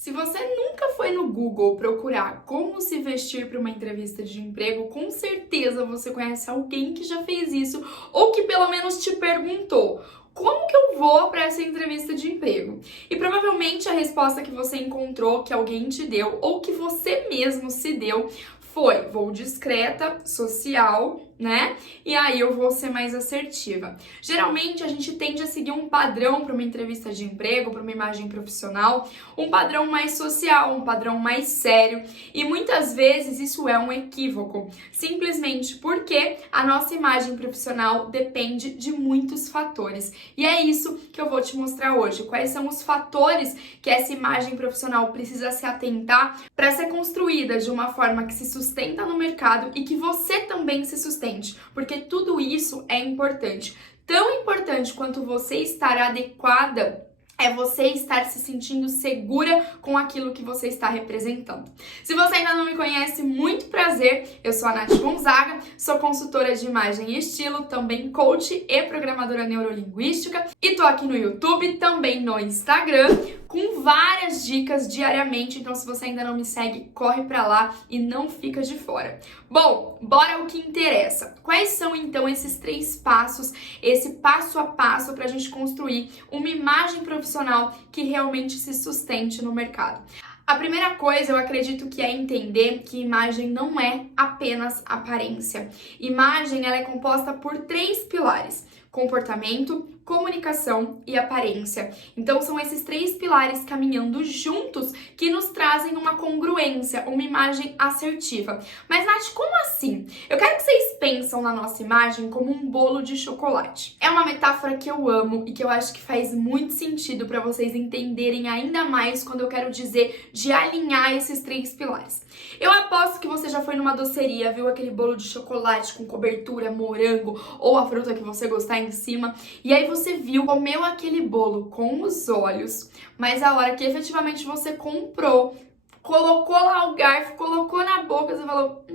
Se você nunca foi no Google procurar como se vestir para uma entrevista de emprego, com certeza você conhece alguém que já fez isso ou que pelo menos te perguntou: como que eu vou para essa entrevista de emprego? E provavelmente a resposta que você encontrou, que alguém te deu ou que você mesmo se deu foi: vou discreta, social, né? E aí eu vou ser mais assertiva. Geralmente a gente tende a seguir um padrão para uma entrevista de emprego, para uma imagem profissional, um padrão mais social, um padrão mais sério, e muitas vezes isso é um equívoco, simplesmente porque a nossa imagem profissional depende de muitos fatores. E é isso que eu vou te mostrar hoje. Quais são os fatores que essa imagem profissional precisa se atentar para ser construída de uma forma que se sustenta no mercado e que você também se sustente, porque tudo isso é importante. Tão importante quanto você estar adequada é você estar se sentindo segura com aquilo que você está representando. Se você ainda não me conhece, muito prazer, eu sou a Nath Gonzaga, sou consultora de imagem e estilo, também coach e programadora neurolinguística, e tô aqui no YouTube, também no Instagram, com várias dicas diariamente, então se você ainda não me segue, corre pra lá e não fica de fora. Bom, bora ao que interessa. Quais são então esses 3 passos, esse passo a passo pra gente construir uma imagem profissional que realmente se sustente no mercado? A primeira coisa, eu acredito que é entender que imagem não é apenas aparência. Imagem, ela é composta por 3 pilares: comportamento, comunicação e aparência. Então são esses 3 pilares caminhando juntos que nos trazem uma congruência, uma imagem assertiva. Mas Nath, como assim? Eu quero que vocês pensem na nossa imagem como um bolo de chocolate. É uma metáfora que eu amo e que eu acho que faz muito sentido para vocês entenderem ainda mais quando eu quero dizer de alinhar esses 3 pilares. Eu aposto que você já foi numa doceria, viu aquele bolo de chocolate com cobertura, morango ou a fruta que você gostar em cima, e aí você viu, comeu aquele bolo com os olhos, mas a hora que efetivamente você comprou, colocou lá o garfo, colocou na boca, você falou: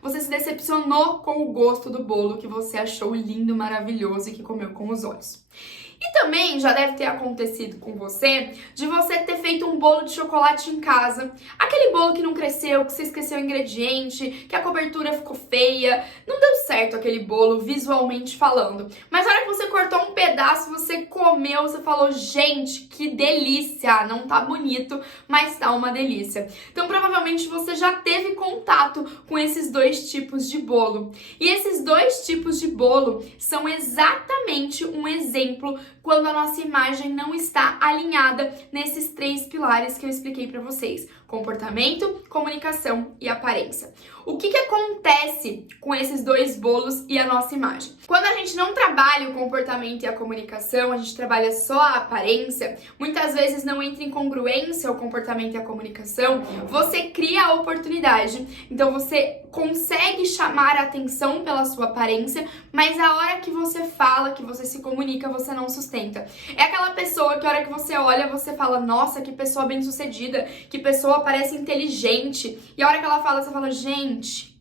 você se decepcionou com o gosto do bolo que você achou lindo, maravilhoso e que comeu com os olhos. E também já deve ter acontecido com você de você ter feito um bolo de chocolate em casa. Aquele bolo que não cresceu, que você esqueceu o ingrediente, que a cobertura ficou feia. Não deu certo aquele bolo visualmente falando. Mas na hora que você cortou um pedaço, você comeu, você falou: gente, que delícia! Não tá bonito, mas tá uma delícia. Então provavelmente você já teve contato com esses 2 tipos de bolo. E esses 2 tipos de bolo são exatamente um exemplo quando a nossa imagem não está alinhada nesses 3 pilares que eu expliquei para vocês: comportamento, comunicação e aparência. O que acontece com esses 2 bolos e a nossa imagem? Quando a gente não trabalha o comportamento e a comunicação, a gente trabalha só a aparência, muitas vezes não entra em congruência o comportamento e a comunicação, você cria a oportunidade. Então você consegue chamar a atenção pela sua aparência, mas a hora que você fala, que você se comunica, você não sustenta. É aquela pessoa que a hora que você olha, você fala: nossa, que pessoa bem-sucedida, que pessoa parece inteligente. E a hora que ela fala, você fala: gente,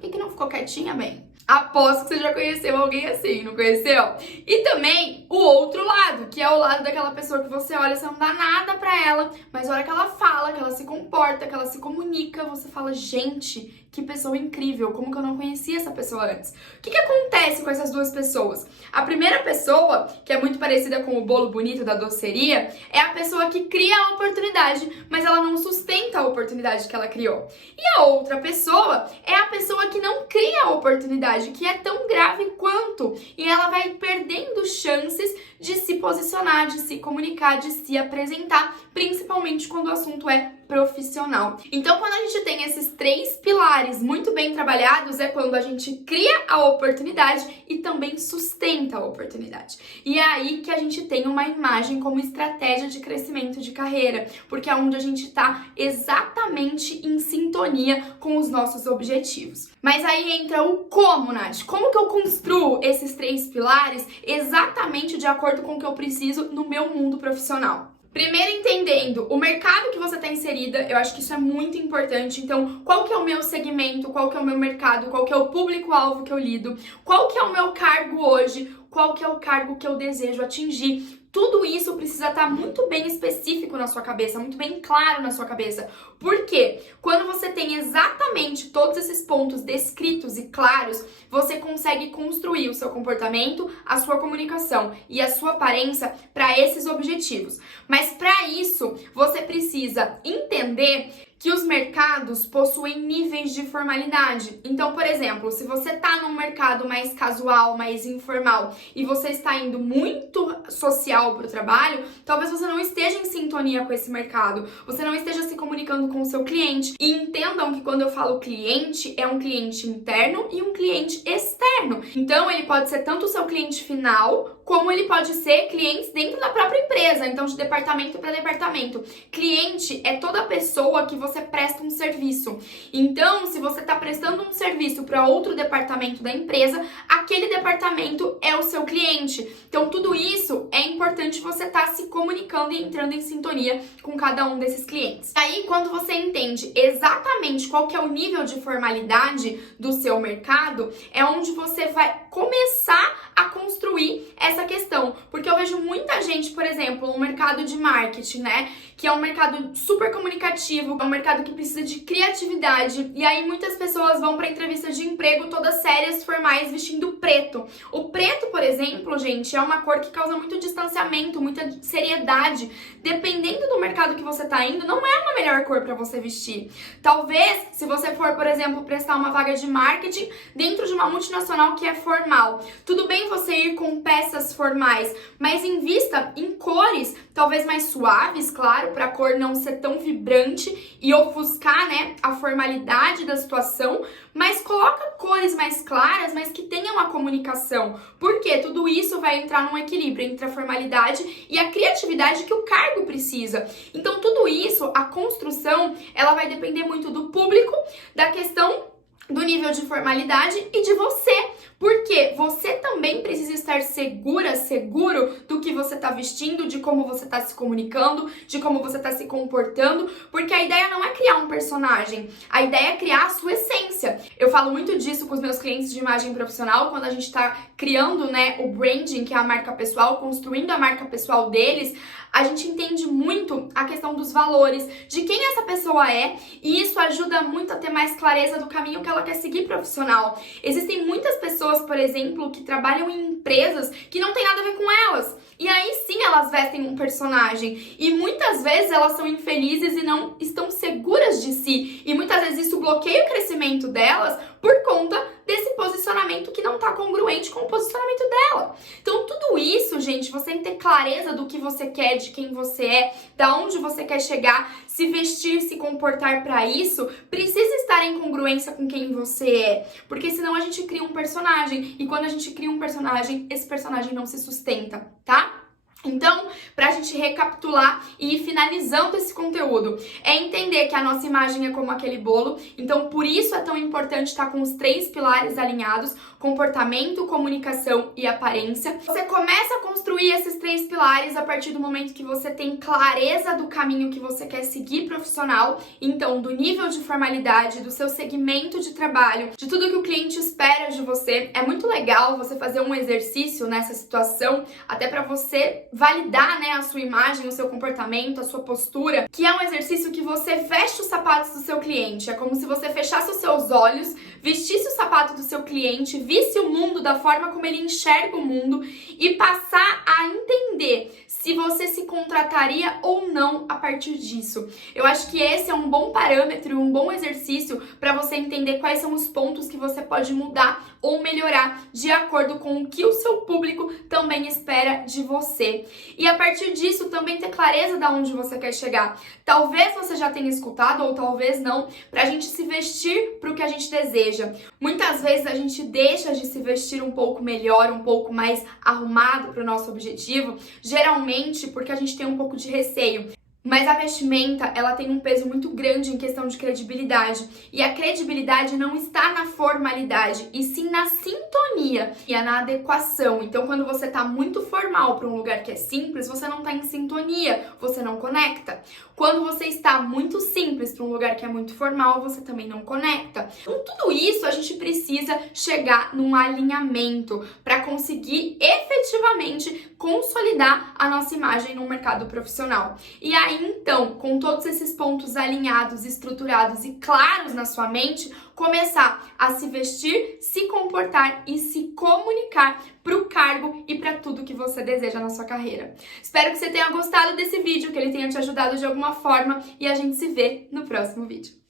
por que não ficou quietinha, bem? Aposto que você já conheceu alguém assim, não conheceu? E também o outro lado, que é o lado daquela pessoa que você olha, você não dá nada pra ela, mas a hora que ela fala, que ela se comporta, que ela se comunica, você fala: gente, que pessoa incrível, como que eu não conhecia essa pessoa antes? O que acontece com essas 2 pessoas? A primeira pessoa, que é muito parecida com o bolo bonito da doceria, é a pessoa que cria a oportunidade, mas ela não sustenta a oportunidade que ela criou. E a outra pessoa é a pessoa que não cria a oportunidade, que é tão grave quanto, e ela vai perdendo chances de se posicionar, de se comunicar, de se apresentar, principalmente quando o assunto é profissional. Então, quando a gente tem esses 3 pilares muito bem trabalhados, é quando a gente cria a oportunidade e também sustenta a oportunidade. E é aí que a gente tem uma imagem como estratégia de crescimento de carreira, porque é onde a gente está exatamente em sintonia com os nossos objetivos. Mas aí entra o como, Nath. Como que eu construo esses 3 pilares exatamente de acordo com o que eu preciso no meu mundo profissional? Primeiro, entendendo o mercado que você está inserida, eu acho que isso é muito importante. Então, qual que é o meu segmento, qual que é o meu mercado, qual que é o público-alvo que eu lido, qual que é o meu cargo hoje, qual que é o cargo que eu desejo atingir. Tudo isso precisa estar muito bem específico na sua cabeça, muito bem claro na sua cabeça. Por quê? Quando você tem exatamente todos esses pontos descritos e claros, você consegue construir o seu comportamento, a sua comunicação e a sua aparência para esses objetivos. Mas para isso, você precisa entender que os mercados possuem níveis de formalidade. Então, por exemplo, se você está num mercado mais casual, mais informal, e você está indo muito social para o trabalho, talvez você não esteja em sintonia com esse mercado, você não esteja se comunicando com o seu cliente. E entendam que quando eu falo cliente, é um cliente interno e um cliente externo. Então, ele pode ser tanto o seu cliente final, como ele pode ser clientes dentro da própria empresa, então de departamento para departamento. Cliente é toda pessoa que você presta um serviço. Então, se você está prestando um serviço para outro departamento da empresa, aquele departamento é o seu cliente. Então, tudo isso é importante você estar se comunicando e entrando em sintonia com cada um desses clientes. Aí, quando você entende exatamente qual que é o nível de formalidade do seu mercado, é onde você vai começar a construir essa questão. Porque eu vejo muita gente, por exemplo, no mercado de marketing, né? Que é um mercado super comunicativo, é um mercado que precisa de criatividade. E aí muitas pessoas vão para entrevistas de emprego todas sérias, formais, vestindo preto. O preto, por exemplo, gente, é uma cor que causa muito distanciamento, muita seriedade. Dependendo do mercado que você tá indo, não é uma melhor cor para você vestir. Talvez, se você for, por exemplo, prestar uma vaga de marketing dentro de uma multinacional que é formal, tudo bem você ir com peças formais, mas invista em cores talvez mais suaves, claro, para a cor não ser tão vibrante e ofuscar, né, a formalidade da situação, mas coloca cores mais claras, mas que tenham a comunicação, porque tudo isso vai entrar num equilíbrio entre a formalidade e a criatividade que o cargo precisa. Então, tudo isso, a construção, ela vai depender muito do público, da questão do nível de formalidade e de você, porque você também precisa estar segura, seguro do que você está vestindo, de como você está se comunicando, de como você está se comportando, porque a ideia não é criar um personagem, a ideia é criar a sua essência. Eu falo muito disso com os meus clientes de imagem profissional, quando a gente está criando, né, o branding, que é a marca pessoal, construindo a marca pessoal deles, a gente entende muito a questão dos valores, de quem essa pessoa é, e isso ajuda muito a ter mais clareza do caminho que ela quer seguir profissional. Existem muitas pessoas, por exemplo, que trabalham em empresas que não tem nada a ver com elas. E aí sim elas vestem um personagem. E muitas vezes elas são infelizes e não estão seguras de si. E muitas vezes isso bloqueia o crescimento delas por conta desse posicionamento que não está congruente com o posicionamento dela. Então tudo isso, gente, você tem que ter clareza do que você quer, de quem você é, da onde você quer chegar, se vestir, se comportar para isso, precisa estar em congruência com quem você é. Porque senão a gente cria um personagem. E quando a gente cria um personagem, esse personagem não se sustenta, tá? Então, pra gente recapitular e ir finalizando esse conteúdo, é entender que a nossa imagem é como aquele bolo, então por isso é tão importante estar com os 3 pilares alinhados: comportamento, comunicação e aparência. Você começa a construir esses 3 pilares a partir do momento que você tem clareza do caminho que você quer seguir profissional, então do nível de formalidade, do seu segmento de trabalho, de tudo que o cliente espera de você. É muito legal você fazer um exercício nessa situação, até pra você validar, né, a sua imagem, o seu comportamento, a sua postura, que é um exercício que você veste os sapatos do seu cliente. É como se você fechasse os seus olhos, vestisse o sapato do seu cliente, visse o mundo da forma como ele enxerga o mundo e passar a entender se você se contrataria ou não a partir disso. Eu acho que esse é um bom parâmetro, um bom exercício para você entender quais são os pontos que você pode mudar ou melhorar de acordo com o que o seu público também espera de você. E a partir disso, também ter clareza de onde você quer chegar. Talvez você já tenha escutado, ou talvez não, pra gente se vestir pro que a gente deseja. Muitas vezes a gente deixa de se vestir um pouco melhor, um pouco mais arrumado pro nosso objetivo, geralmente porque a gente tem um pouco de receio Mas a vestimenta, ela tem um peso muito grande em questão de credibilidade. E a credibilidade não está na formalidade, e sim na sintonia e na adequação. Então, quando você tá muito formal para um lugar que é simples, você não tá em sintonia, você não conecta. Quando você está muito simples para um lugar que é muito formal, você também não conecta. Com tudo isso, a gente precisa chegar num alinhamento para conseguir efetivamente consolidar a nossa imagem no mercado profissional. E aí, então, com todos esses pontos alinhados, estruturados e claros na sua mente, começar a se vestir, se comportar e se comunicar para o cargo e para tudo que você deseja na sua carreira. Espero que você tenha gostado desse vídeo, que ele tenha te ajudado de alguma forma, e a gente se vê no próximo vídeo.